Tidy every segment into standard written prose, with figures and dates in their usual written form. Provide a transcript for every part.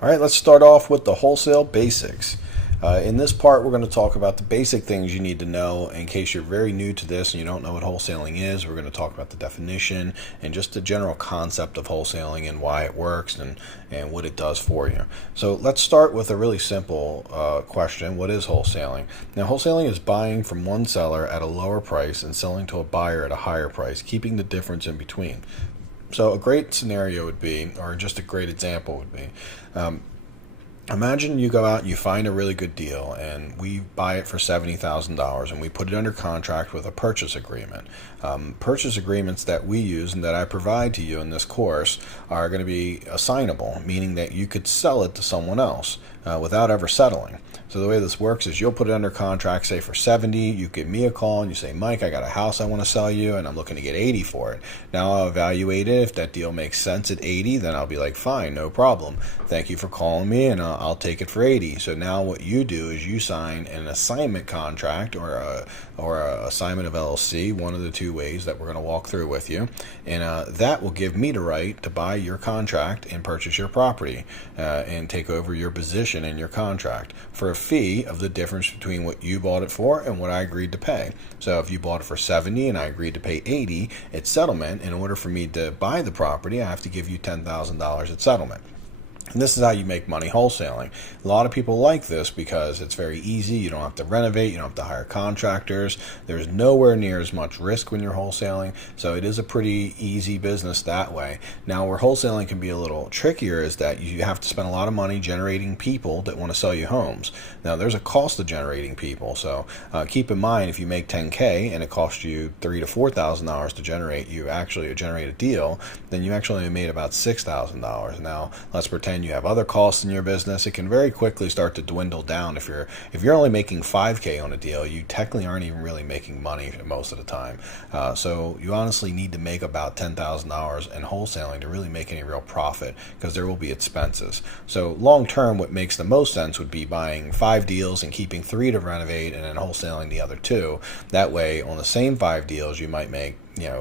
All right, let's start off with the wholesale basics. In this part, we're going to talk about the basic things you need to know in case you're very new to this and you don't know what wholesaling is. We're going to talk about the definition and just the general concept of wholesaling and why it works and what it does for you. So let's start with a really simple question. What is wholesaling? Now, wholesaling is buying from one seller at a lower price and selling to a buyer at a higher price, keeping the difference in between. So a great scenario would be, or just a great example would be, imagine you go out and you find a really good deal and we buy it for $70,000 and we put it under contract with a purchase agreement. Purchase agreements that we use and that I provide to you in this course are going to be assignable, meaning that you could sell it to someone else without ever settling. So the way this works is you'll put it under contract, say for 70, you give me a call and you say, Mike, I got a house I want to sell you and I'm looking to get 80 for it. Now I'll evaluate it. If that deal makes sense at 80, then I'll be like, fine, no problem. Thank you for calling me and I'll take it for 80. So now what you do is you sign an assignment contract or a assignment of LLC, one of the two ways that we're going to walk through with you. And that will give me the right to buy your contract and purchase your property and take over your position in your contract for a fee of the difference between what you bought it for and what I agreed to pay. So if you bought it for 70 and I agreed to pay 80 at settlement, in order for me to buy the property, I have to give you $10,000 at settlement. And this is how you make money wholesaling. A lot of people like this because it's very easy. You don't have to renovate. You don't have to hire contractors. There's nowhere near as much risk when you're wholesaling. So it is a pretty easy business that way. Now, where wholesaling can be a little trickier is that you have to spend a lot of money generating people that want to sell you homes. Now, there's a cost to generating people. So keep in mind, if you make $10K and it costs you $3,000 to $4,000 to generate a deal, then you actually only made about $6,000. Now, let's pretend you have other costs in your business. It can very quickly start to dwindle down. If you're only making 5K on a deal, you technically aren't even really making money most of the time. So you honestly need to make about $10,000 in wholesaling to really make any real profit, because there will be expenses. So long term, what makes the most sense would be buying 5 deals and keeping 3 to renovate and then wholesaling the other 2. That way, on the same 5 deals, you might make,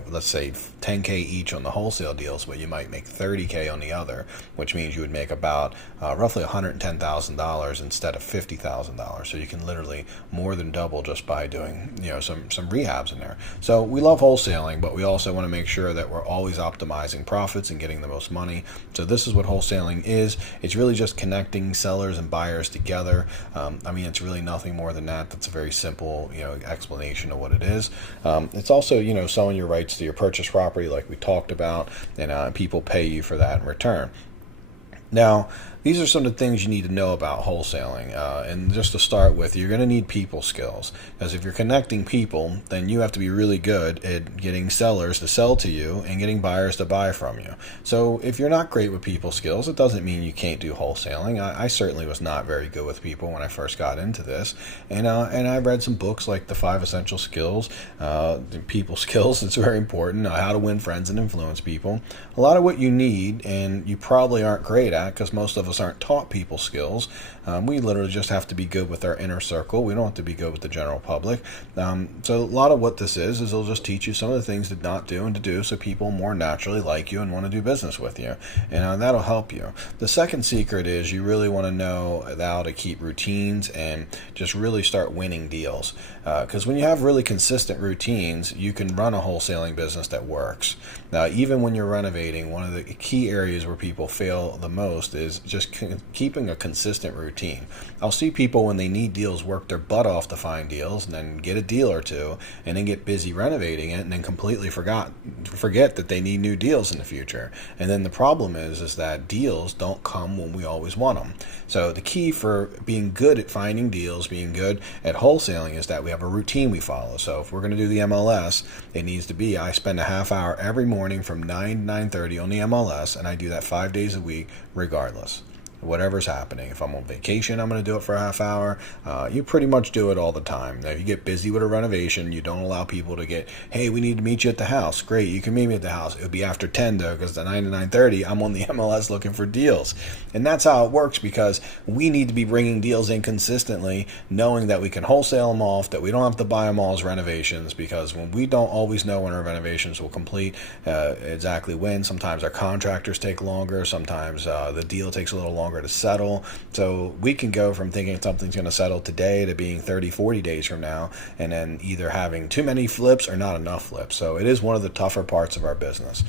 let's say 10K each on the wholesale deals, but you might make 30K on the other, which means you would make about roughly $110,000 instead of $50,000. So you can literally more than double just by doing some rehabs in there. So we love wholesaling, but we also want to make sure that we're always optimizing profits and getting the most money. So this is what wholesaling is. It's really just connecting sellers and buyers together. It's really nothing more than that. That's a very simple explanation of what it is. It's also selling your rights to your purchase property like we talked about, and people pay you for that in return. Now, these are some of the things you need to know about wholesaling. And just to start with, you're going to need people skills. Because if you're connecting people, then you have to be really good at getting sellers to sell to you and getting buyers to buy from you. So if you're not great with people skills, it doesn't mean you can't do wholesaling. I certainly was not very good with people when I first got into this. And I read some books like The 5 Essential Skills, people skills. It's very important. How to win friends and influence people. A lot of what you need, and you probably aren't great at, because most of us aren't taught people skills. We literally just have to be good with our inner circle. We don't have to be good with the general public. So a lot of what this is it'll just teach you some of the things to not do and to do, so people more naturally like you and want to do business with you. And that'll help you. The second secret is you really want to know how to keep routines and just really start winning deals. Because when you have really consistent routines, you can run a wholesaling business that works. Now, even when you're renovating, one of the key areas where people fail the most is just keeping a consistent routine. I'll see people when they need deals work their butt off to find deals and then get a deal or two and then get busy renovating it and then completely forget that they need new deals in the future. And then the problem is that deals don't come when we always want them. So the key for being good at finding deals, being good at wholesaling, is that we have a routine we follow. So if we're going to do the MLS, it needs to be I spend a half hour every morning from 9 to 9:30 on the MLS, and I do that 5 days a week regardless. Whatever's happening. If I'm on vacation, I'm going to do it for a half hour. You pretty much do it all the time. Now, if you get busy with a renovation, you don't allow people to get, hey, we need to meet you at the house. Great, you can meet me at the house. It would be after 10, though, because at 9 to 9:30, I'm on the MLS looking for deals. And that's how it works, because we need to be bringing deals in consistently, knowing that we can wholesale them off, that we don't have to buy them all as renovations, because when we don't always know when our renovations will complete, exactly when. Sometimes our contractors take longer. Sometimes the deal takes a little longer longer to settle. So we can go from thinking something's going to settle today to being 30, 40 days from now, and then either having too many flips or not enough flips. So it is one of the tougher parts of our business.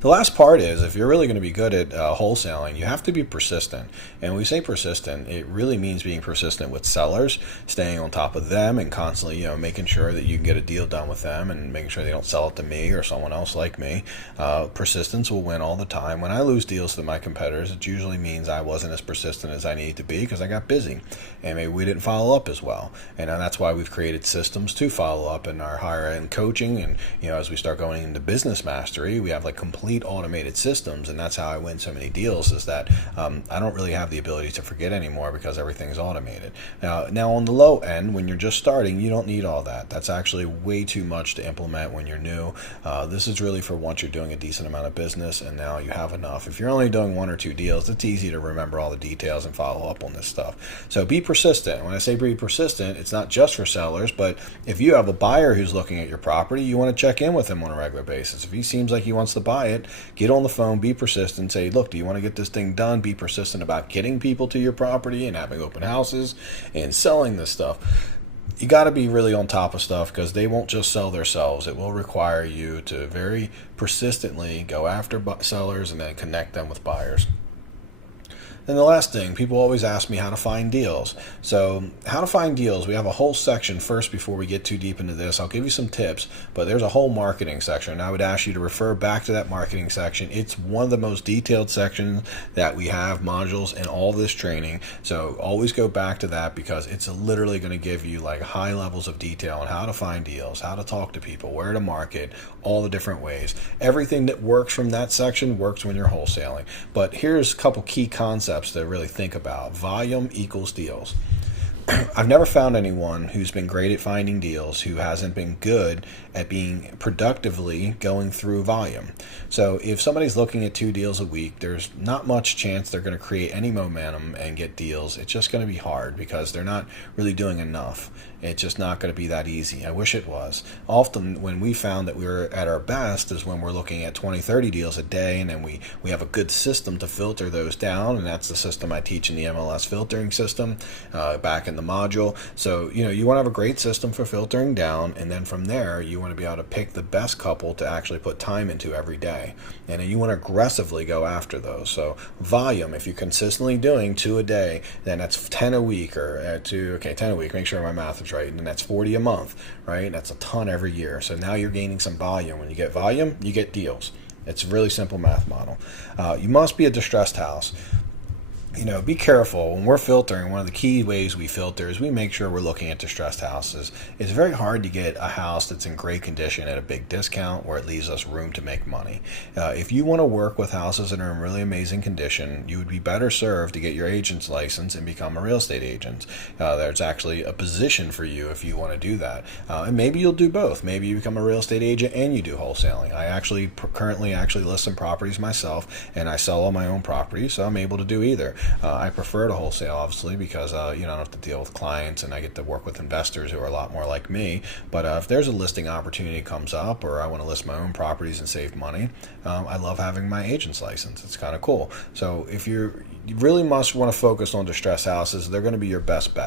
The last part is, if you're really going to be good at wholesaling, you have to be persistent. And when we say persistent, it really means being persistent with sellers, staying on top of them, and constantly, making sure that you can get a deal done with them, and making sure they don't sell it to me or someone else like me. Persistence will win all the time. When I lose deals to my competitors, it usually means I wasn't as persistent as I needed to be because I got busy, and maybe we didn't follow up as well. And that's why we've created systems to follow up in our higher end coaching. And as we start going into business mastery, we have like complete automated systems, and that's how I win so many deals, is that I don't really have the ability to forget anymore because everything's automated. Now on the low end, when you're just starting, you don't need all that. That's actually way too much to implement when you're new. This is really for once you're doing a decent amount of business and now you have enough. If you're only doing 1 or 2 deals, it's easy to remember all the details and follow up on this stuff. So be persistent. When I say be persistent, it's not just for sellers, but if you have a buyer who's looking at your property, you want to check in with him on a regular basis. If he seems like he wants to buy it, get on the phone, be persistent, say, look, do you want to get this thing done? Be persistent about getting people to your property and having open houses and selling this stuff. You got to be really on top of stuff because they won't just sell themselves. It will require you to very persistently go after sellers and then connect them with buyers. And the last thing, people always ask me how to find deals. So how to find deals, we have a whole section first before we get too deep into this. I'll give you some tips, but there's a whole marketing section. And I would ask you to refer back to that marketing section. It's one of the most detailed sections that we have modules in all this training. So always go back to that because it's literally going to give you like high levels of detail on how to find deals, how to talk to people, where to market, all the different ways. Everything that works from that section works when you're wholesaling. But here's a couple key concepts to really think about. Volume equals deals. I've never found anyone who's been great at finding deals who hasn't been good at being productively going through volume. So if somebody's looking at 2 deals a week, there's not much chance they're going to create any momentum and get deals. It's just going to be hard because they're not really doing enough. It's just not going to be that easy. I wish it was. Often when we found that we were at our best is when we're looking at 20, 30 deals a day, and then we have a good system to filter those down, and that's the system I teach in the MLS filtering system back in the module. So you want to have a great system for filtering down, and then from there you want to be able to pick the best couple to actually put time into every day, and then you want to aggressively go after those. So volume, if you're consistently doing 2 a day, then that's 10 a week, or 10 a week, make sure my math is right, and that's 40 a month, right? That's a ton every year. So now you're gaining some volume. When you get volume, you get deals. It's a really simple math model. You must be a distressed house. Be careful when we're filtering. One of the key ways we filter is we make sure we're looking at distressed houses. It's very hard to get a house that's in great condition at a big discount where it leaves us room to make money. If you want to work with houses that are in really amazing condition, you would be better served to get your agent's license and become a real estate agent. There's actually a position for you if you want to do that. And maybe you'll do both. Maybe you become a real estate agent and you do wholesaling. I actually currently list some properties myself, and I sell all my own properties, so I'm able to do either. I prefer to wholesale, obviously, because I don't have to deal with clients, and I get to work with investors who are a lot more like me. But if there's a listing opportunity comes up, or I want to list my own properties and save money, I love having my agent's license. It's kind of cool. So if you really must want to focus on distressed houses, they're going to be your best bet.